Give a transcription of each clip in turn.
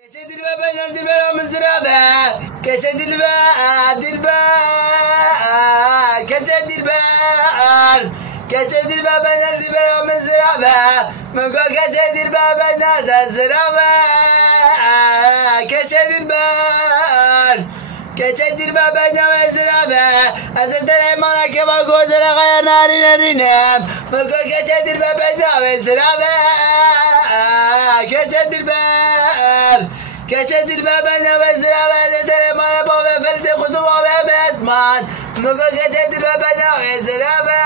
Keçe dilber ben dilber amızıra be. Keçe dilber dilber. Keçe dilber. Keçe dilber ben dilber amızıra be. Mügo keçe dilber ben de sıra be. Keçe dilber. Keçe dilber ben de sıra be. Azıtere mana kema gözüne kaya narinem. Mügo keçe dilber ben de sıra be. Keçe dilber. Keçe dilber ben de sıra be. Azıtere mana baba felti kutu baba betman. Mügo keçe dilber ben de sıra be.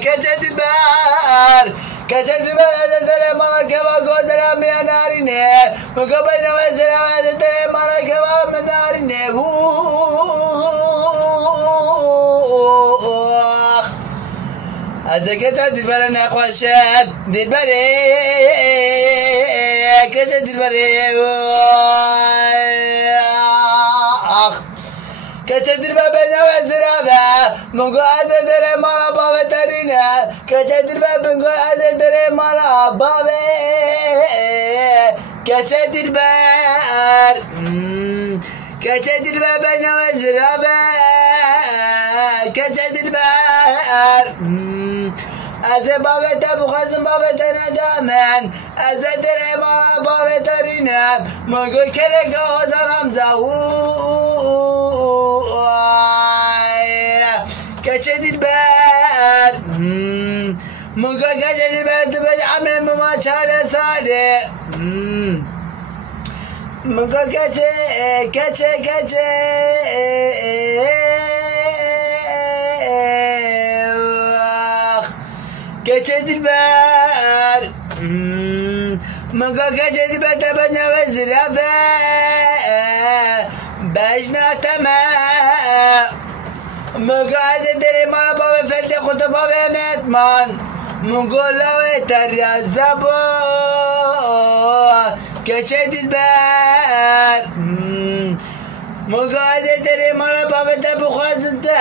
Keçe dilber. Keçe dilber azıtere mana kema gözüne mina narine. Mügo ben de sıra be. Azıtere mana kema mina narine. Keçe dilber ne koşar dilber keçe dilber keçe dilber ben sıra be Mungu azedere mala bave terine keçe dilber mungu azedere mala bave keçe dilber keçe dilber ben sıra be keçe dilber Azze babete bu kızım babete ne demen Azze direm ana babete rinem Mungu kereke ozanam zahu Keçe dilber Mungu keçe dilber Tıbet amrim mama çare sade Mungu keçe Keçe dilber Mungu keçe dilber tebenne ve zirafe Bejna teme Mungu azedere mana bave felte kutu bave metman Mungu lave teryazabu Keçe dilber Mungu azedere mana bave tebu khazında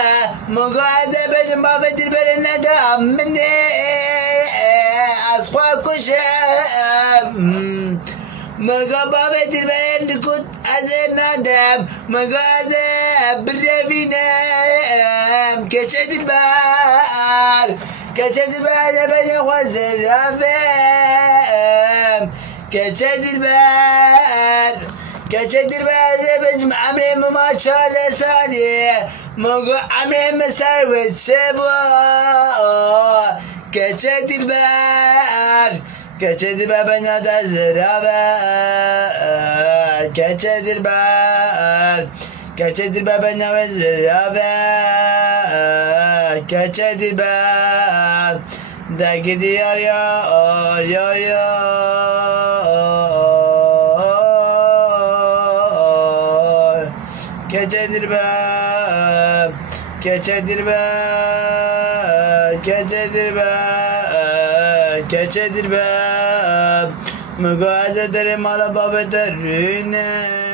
Mungu azebejim bave dilberin nedamine Asfa kuşem Mungu bave dilberin kut aze nadem Mungu aze birevinem Keçe dilber Keçe dilber beni khazerafem Keçe dilber Keçe dilber benim amrim ma çare sani Mungu amrim servet sebu Keçe dilber Keçe dilber ben de zirabe Keçe dilber Keçe dilber ben de zirabe Keçe dilber De gidiyor ya Keçe dilber Keçe dilber Keçe dilber Keçe dilber Mungu azedere mala babete rüne